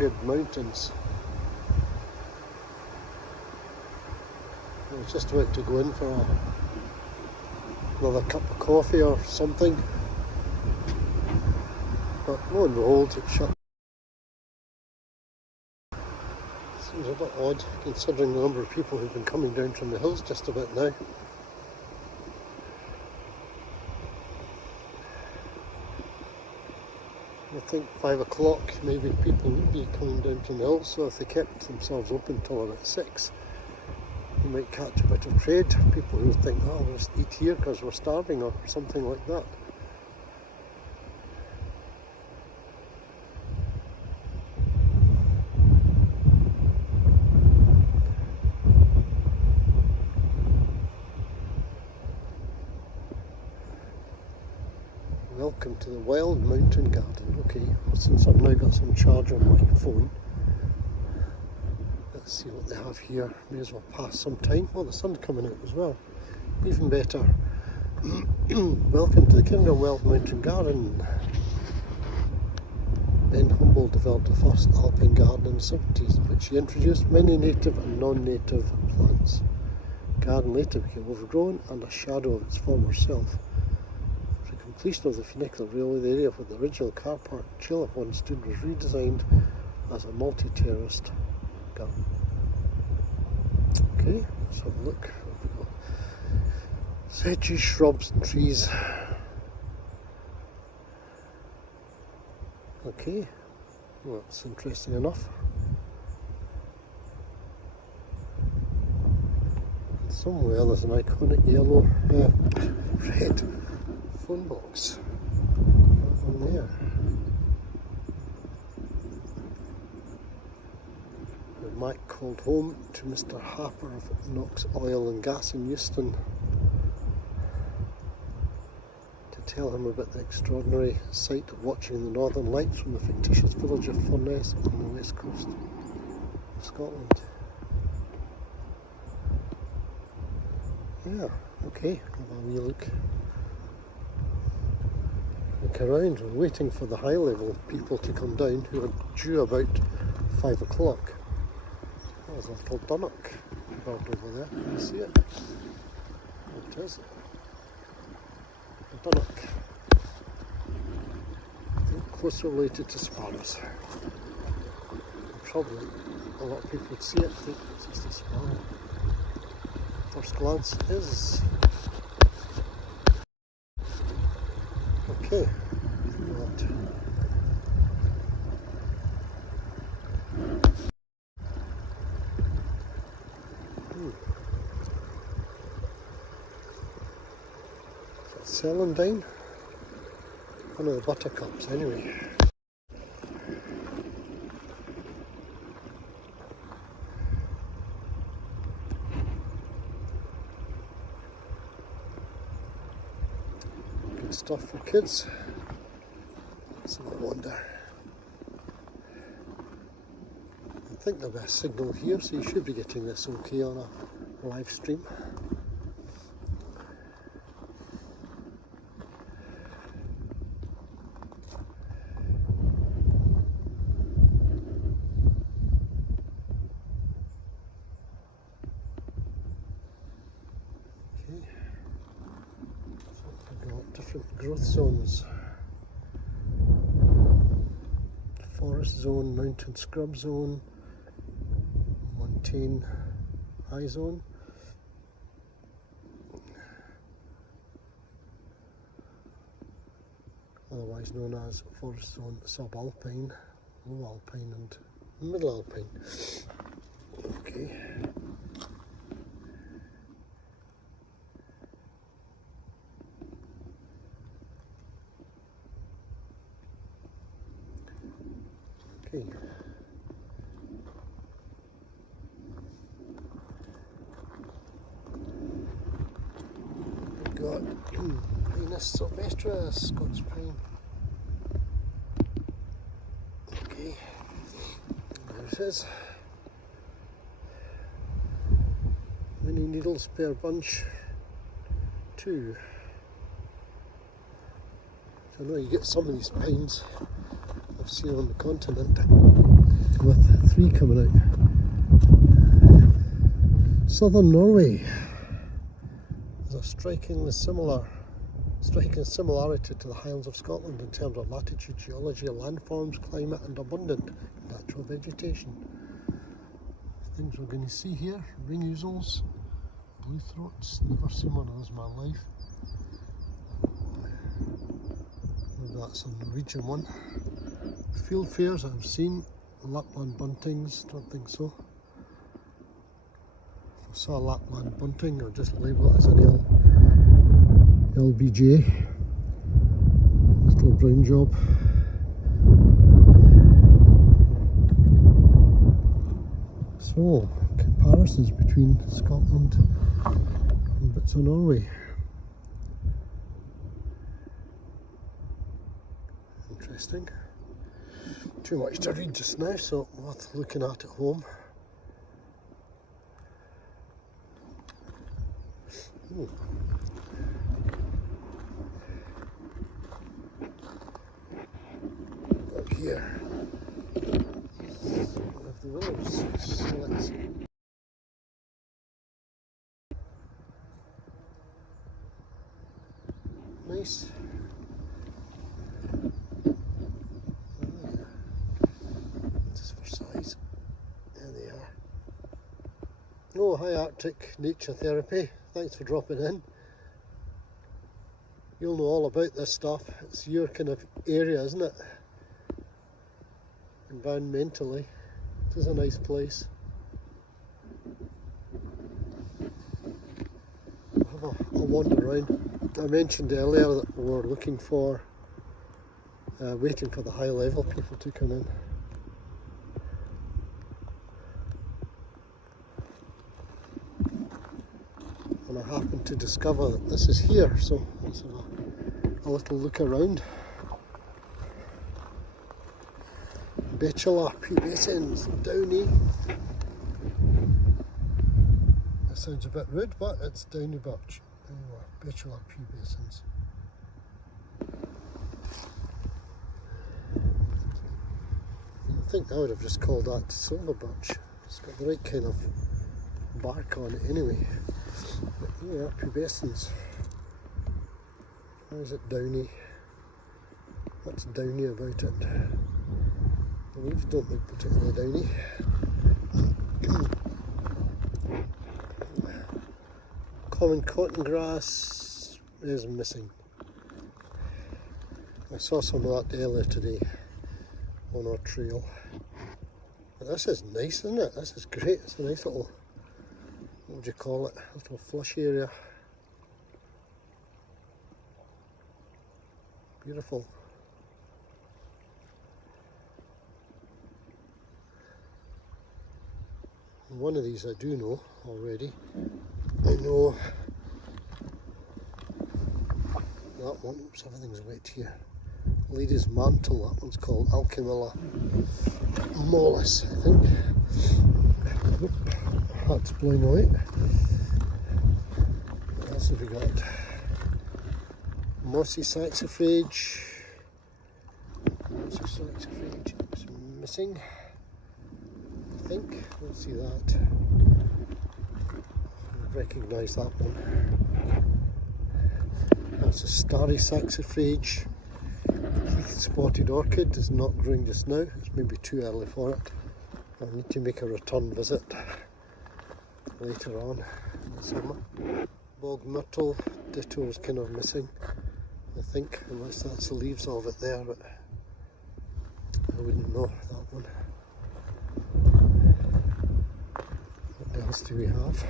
rugged mountains. I was just about to go in for another cup of coffee or something, but lo and behold, it's shut. Seems a bit odd considering the number of people who've been coming down from the hills just about now. I think 5 o'clock maybe people would be coming down from the hills, so if they kept themselves open till about 6, you might catch a bit of trade. People who think, oh, we'll just eat here because we're starving or something like that. Welcome to the Wild Mountain Garden. Okay, well, since I've now got some charge on my phone, let's see what they have here. May as well pass some time. Oh, the sun's coming out as well. Even better. Welcome to the Cairngorms Wild Mountain Garden. Ben Humboldt developed the first alpine garden in the 70s, which he introduced many native and non-native plants. The garden later became overgrown and a shadow of its former self. After completion of the funicular railway, the area where the original car park Chilliff once stood was redesigned as a multi-terraced garden. Okay, let's have a look. We've got sedges, shrubs and trees. Okay, well, that's interesting enough. And somewhere there's an iconic yellow, red phone box. On there. Mike called home to Mr. Harper of Knox Oil and Gas in Euston to tell him about the extraordinary sight of watching the northern lights from the fictitious village of Furness on the west coast of Scotland. Yeah, okay, have a wee look around. We're waiting for the high level people to come down who are due about 5 o'clock. There's a little dunnock bird over there. Can you see it? There it is. A dunnock. I think closely related to sparrows. Probably a lot of people would see it. I think it's just a sparrow. First glance it is. Okay. Celandine, one of the buttercups anyway. Good stuff for kids. Let's have a wander. I think there'll be a signal here, so you should be getting this okay on a live stream. We've got different growth zones. Forest zone, mountain scrub zone, montane high zone. Otherwise known as forest zone subalpine, low alpine and middle alpine. Okay. Okay. We've got Pinus sylvestris, Scots pine. Okay, there it is. Many needles per bunch, 2. So I know you get some of these pines I've seen on the continent. with 3 coming out. Southern Norway is a striking similarity to the Highlands of Scotland in terms of latitude, geology, landforms, climate and abundant natural vegetation. Things we're going to see here: ring ouzels, blue throats, never seen one of those in my life. That's a Norwegian one. Field fares I've seen, Lapland buntings, don't think so. If I saw a Lapland bunting, I'll just label it as an LBJ. Little brown job. So, comparisons between Scotland and bits of Norway. Interesting. Too much to read just now, so worth looking at home. Up here, one of the willows. So let's nice. Just for size. There they are. Oh, hi Arctic Nature Therapy. Thanks for dropping in. You'll know all about this stuff. It's your kind of area, isn't it? Environmentally. This is a nice place. I'll have a wander around. I mentioned earlier that we were looking for, waiting for the high level people to come in. And I happened to discover that this is here, so let's have a little look around. Betula pubescens, downy. That sounds a bit rude, but it's downy birch. There you are, Betula pubescens. I think I would have just called that silver birch. It's got the right kind of bark on it anyway. But yeah, pubescens. How is it downy? What's downy about it? The leaves don't look particularly downy. Common cotton grass is missing. I saw some of that earlier today on our trail. But this is nice, isn't it? This is great. It's a nice little, what would you call it, little flush area. Beautiful. One of these I do know already. I know that one. Oops, everything's wet here. Lady's mantle, that one's called Alchemilla mollis, I think. Oop, hat's blowing away. What else have we got? Mossy saxifrage. Mossy saxifrage is missing, I think. Let's see that. I recognise that one. That's a starry saxifrage. Spotted orchid is not growing just now. It's maybe too early for it. I need to make a return visit later on in the summer. Bog myrtle, ditto is kind of missing, I think, unless that's the leaves of it there, but I wouldn't know that one. What else do we have?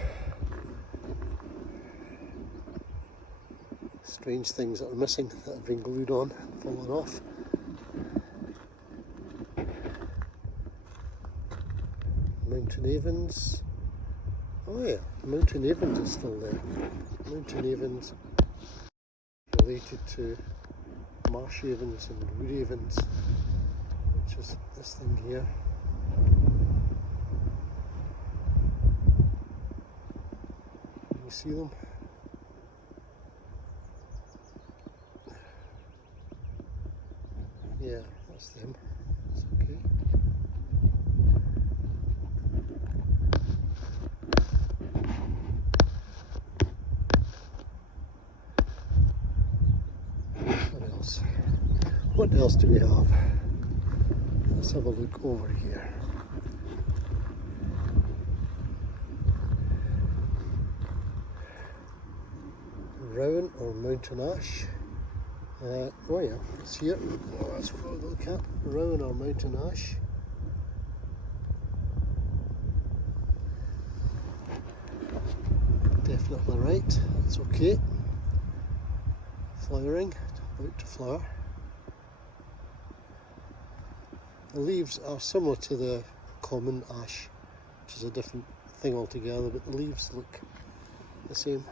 Strange things that are missing that have been glued on and fallen off. Mountain avens. Oh yeah, mountain avens is still there. Mountain avens related to marsh avens and wood avens, which is this thing here. Can you see them? Yeah, that's them. That's okay. What else do we have? Let's have a look over here. Rowan or mountain ash. Oh yeah, it's here. Oh, that's what we'll look at. Rowan or mountain ash. Definitely right. It's okay. Flowering, about to flower. The leaves are similar to the common ash, which is a different thing altogether, but the leaves look the same.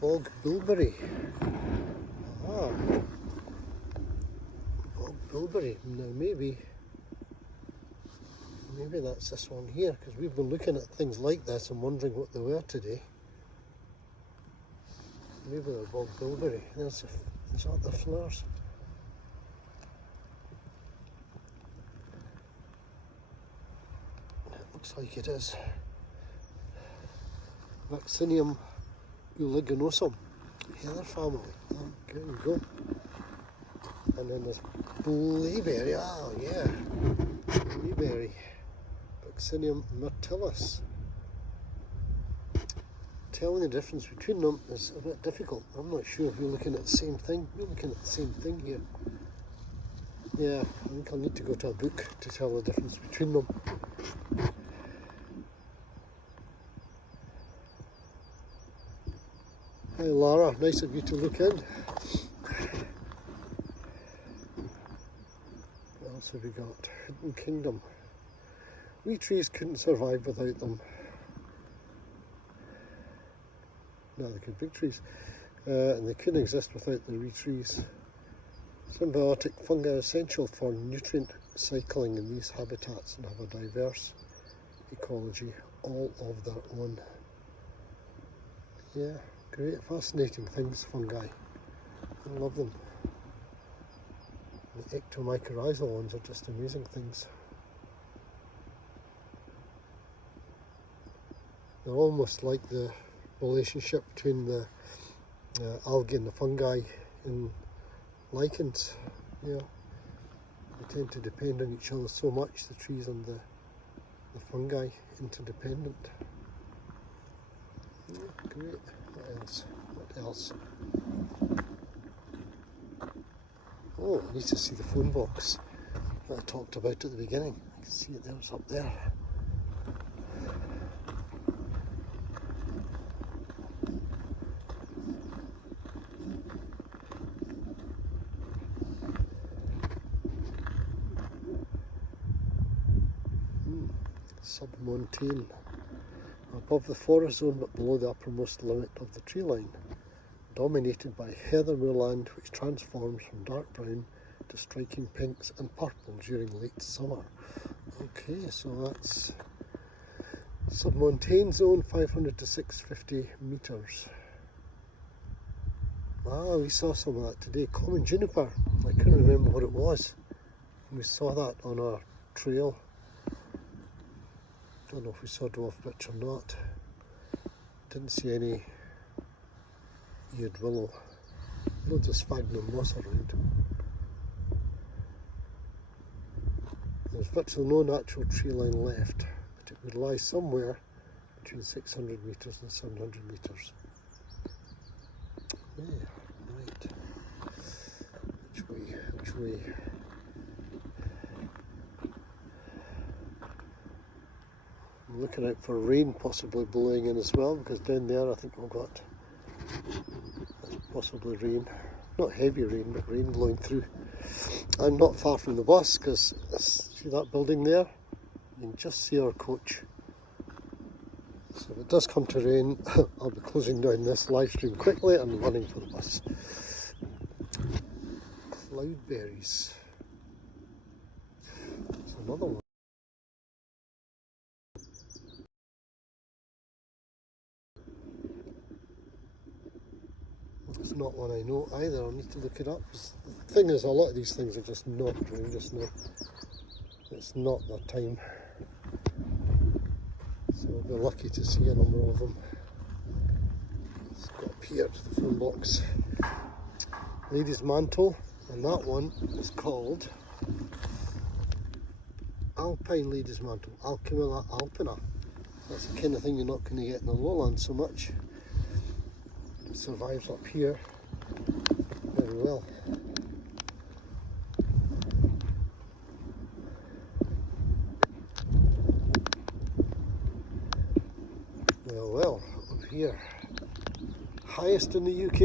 Bog bilberry. Ah, bog bilberry. Now maybe that's this one here, because we've been looking at things like this and wondering what they were today. Maybe they're bog bilberry. Is that the flowers? It looks like it is. Vaccinium uliginosum, heather family. Oh, there you go. And then there's blaeberry. Ah, yeah, blaeberry. Vaccinium myrtillus. Telling the difference between them is a bit difficult. I'm not sure if you're looking at the same thing. You're looking at the same thing here. Yeah, I think I'll need to go to a book to tell the difference between them. Hi Lara, nice of you to look in. What else have we got? Hidden Kingdom. Wee trees couldn't survive without them. No, they could big trees. And they couldn't exist without the wee trees. Symbiotic fungi are essential for nutrient cycling in these habitats and have a diverse ecology all of their own. Yeah, great, fascinating things, fungi. I love them. The ectomycorrhizal ones are just amazing things. They're almost like the relationship between the algae and the fungi in lichens. You know, they tend to depend on each other so much, the trees and the fungi, interdependent. Yeah, great. What else? What else? Oh, I need to see the phone box that I talked about at the beginning. I can see it there, it's up there. Submountain, above the forest zone but below the uppermost limit of the tree line, dominated by heather moorland which transforms from dark brown to striking pinks and purple during late summer. Okay, so that's Submountain Zone, 500 to 650 metres. Ah, we saw some of that today. Common juniper, I couldn't remember what it was. We saw that on our trail. Don't know if we saw dwarf birch or not. Didn't see any eared willow. Loads of sphagnum moss around. There's virtually no natural tree line left, but it would lie somewhere between 600 metres and 700 metres. Yeah, right. Which way? I'm looking out for rain possibly blowing in as well, because down there I think we've got possibly rain. Not heavy rain, but rain blowing through. I'm not far from the bus, because see that building there? You can just see our coach. So if it does come to rain, I'll be closing down this live stream quickly and running for the bus. Cloudberries. There's another one. It's not one I know either. I'll need to look it up. The thing is, a lot of these things are just not growing just now. It's not their time. So we'll be lucky to see a number of them. Got up here to the phone box. Lady's mantle, and that one is called Alpine Lady's Mantle, Alchemilla alpina. That's the kind of thing you're not going to get in the lowlands so much. It survives up here very well. Well, up here, highest in the UK.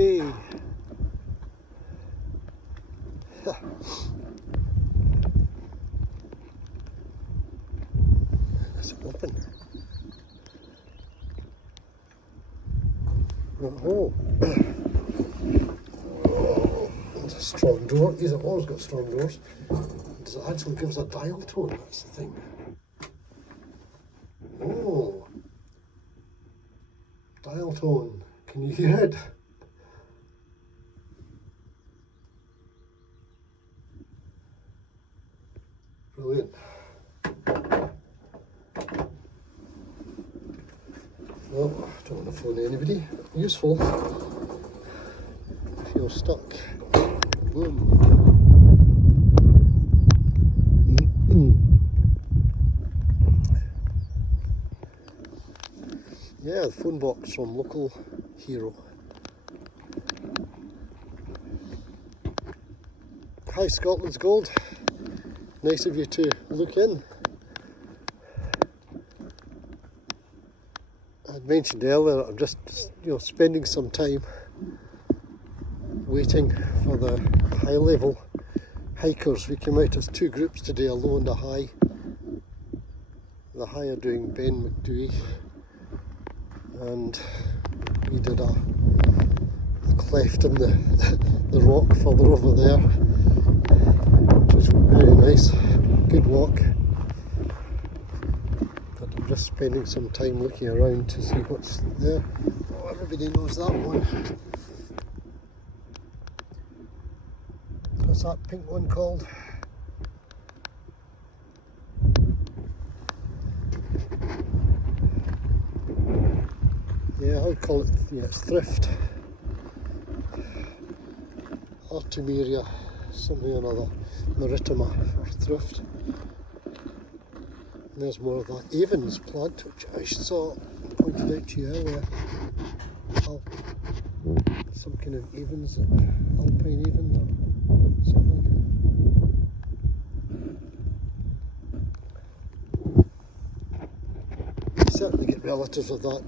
It's open. Oh, there's a strong door. These have always got strong doors. Does it actually give us a dial tone? That's the thing. Oh, dial tone. Can you hear it? Brilliant. Well, I don't want to phone anybody. Useful. If you're stuck. Boom. Yeah, the phone box from local hero. Hi Scotland's Gold. Nice of you to look in. I'd mentioned earlier I'm just spending some time waiting for the high level hikers. We came out as two groups today, a low and a high. The high are doing Ben McDooey, and we did a cleft in the rock further over there, which was very nice. Good walk. But I'm just spending some time looking around to see what's there. Oh, everybody knows that one. What's that pink one called? Yeah, I would call it, yeah, it's Thrift. Artemisia, something or another. Maritima, or Thrift. And there's more of that Avens plant, which I saw pointed out to you earlier. Some kind of Avens, Alpine Avens or something. You certainly get relatives of that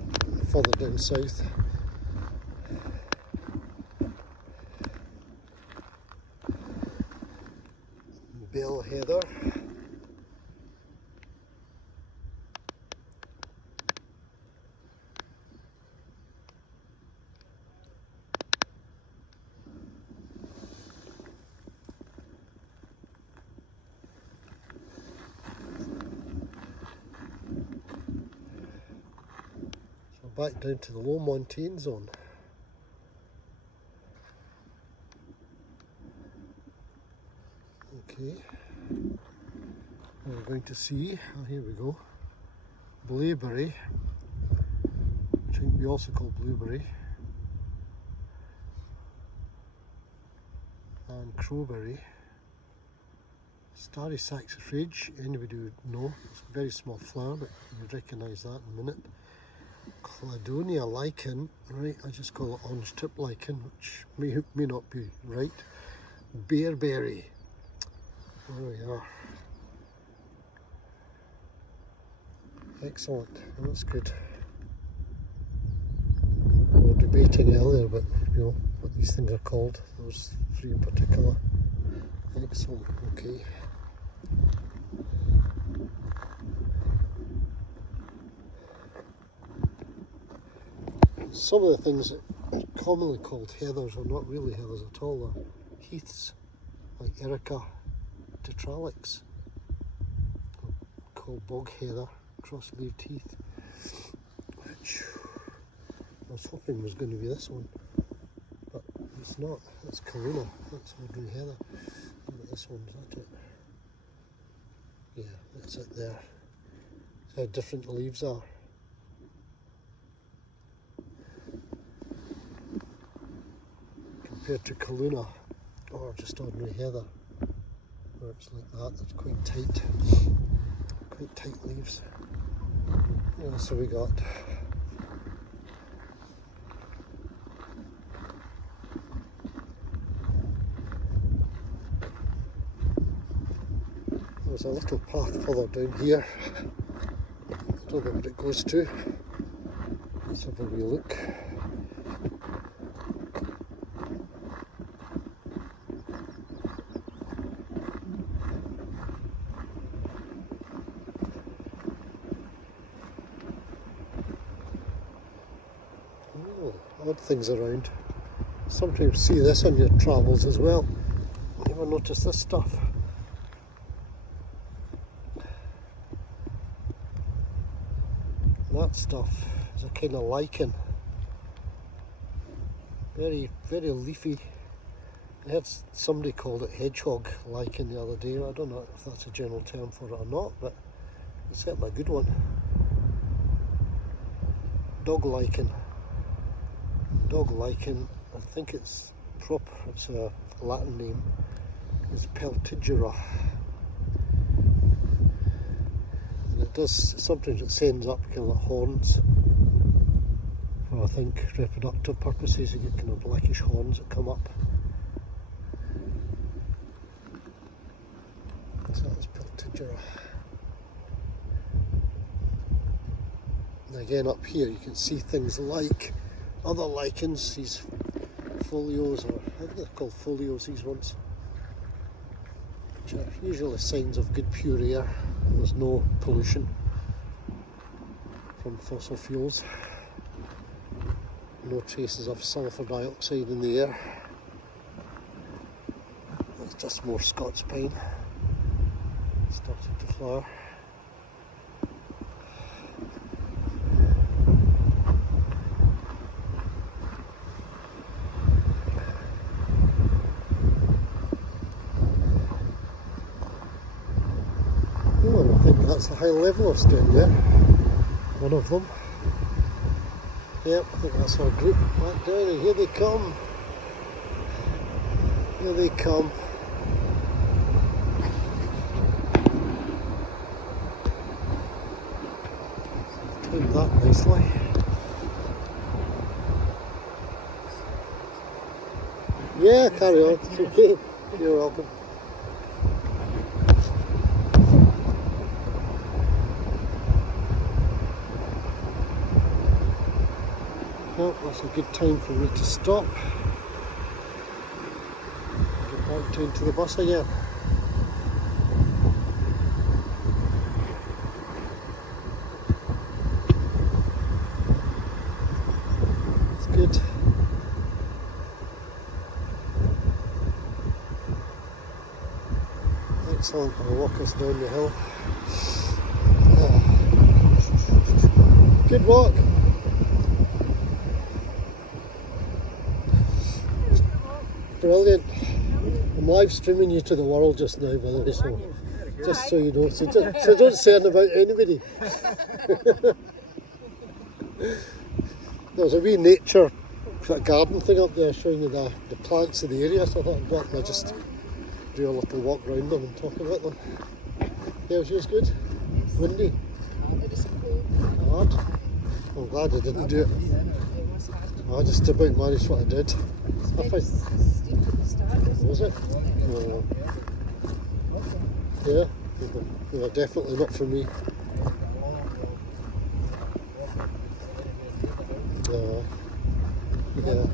further down south. Bell heather. So back down to the low montane zone. Okay, we're going to see, oh, here we go, blaeberry, which can be also called blueberry, and crowberry, starry saxifrage, anybody would know, it's a very small flower, but you'd recognise that in a minute. Cladonia lichen, right, I just call it orange tip lichen, which may not be right. Bearberry, there we are. Excellent, well, that's good. We were debating earlier about what these things are called, those three in particular. Excellent, okay. Some of the things that are commonly called heathers are not really heathers at all, they're heaths, like Erica tetralix, called bog heather, cross-leaved heath, which I was hoping was going to be this one, but it's not. It's Corona, that's ordinary heather. What about this one, is that it? Yeah, that's it there. That's how different the leaves are. compared to Kaluna or just ordinary heather, where it's like that. It's quite tight leaves. Yeah, so we got there's a little path further down here. I don't know what it goes to. Let's have a wee look. Oh, odd things around. Sometimes see this on your travels as well. Never noticed this stuff. That stuff is a kind of lichen. Very, very leafy. I heard somebody called it hedgehog lichen the other day. I don't know if that's a general term for it or not, but it's certainly a good one. Dog lichen. Dog lichen, I think it's a Latin name, is Peltigera. And it does, sometimes it sends up kind of like horns. For I think reproductive purposes, you get kind of blackish horns that come up. So that's Peltigera. And again up here you can see things like other lichens, these folios, or I think they're called folios, these ones, which are usually signs of good pure air. There's no pollution from fossil fuels, no traces of sulphur dioxide in the air. It's just more Scots pine starting to flower. Oh, I think that's the high levelers down there. One of them. Yep, I think that's our group back down, and here they come. Here they come. Timed that nicely. Yeah, carry on. It's okay. You're welcome. Well, that's a good time for me to stop. Get back into the bus again. It's good. Excellent. I'll walk us down the hill. Good walk. Brilliant. I'm live streaming you to the world just now, by the way, so just so you know. So don't say anything about anybody. There's a wee nature garden thing up there showing you the plants of the area, so I thought I'd go up and just do a little walk around them and talk about them. Yeah, she was good. Windy. Hard. I'm glad I didn't do it. I just about managed what I did. Was it? Yeah? Yeah, definitely not for me. Yeah.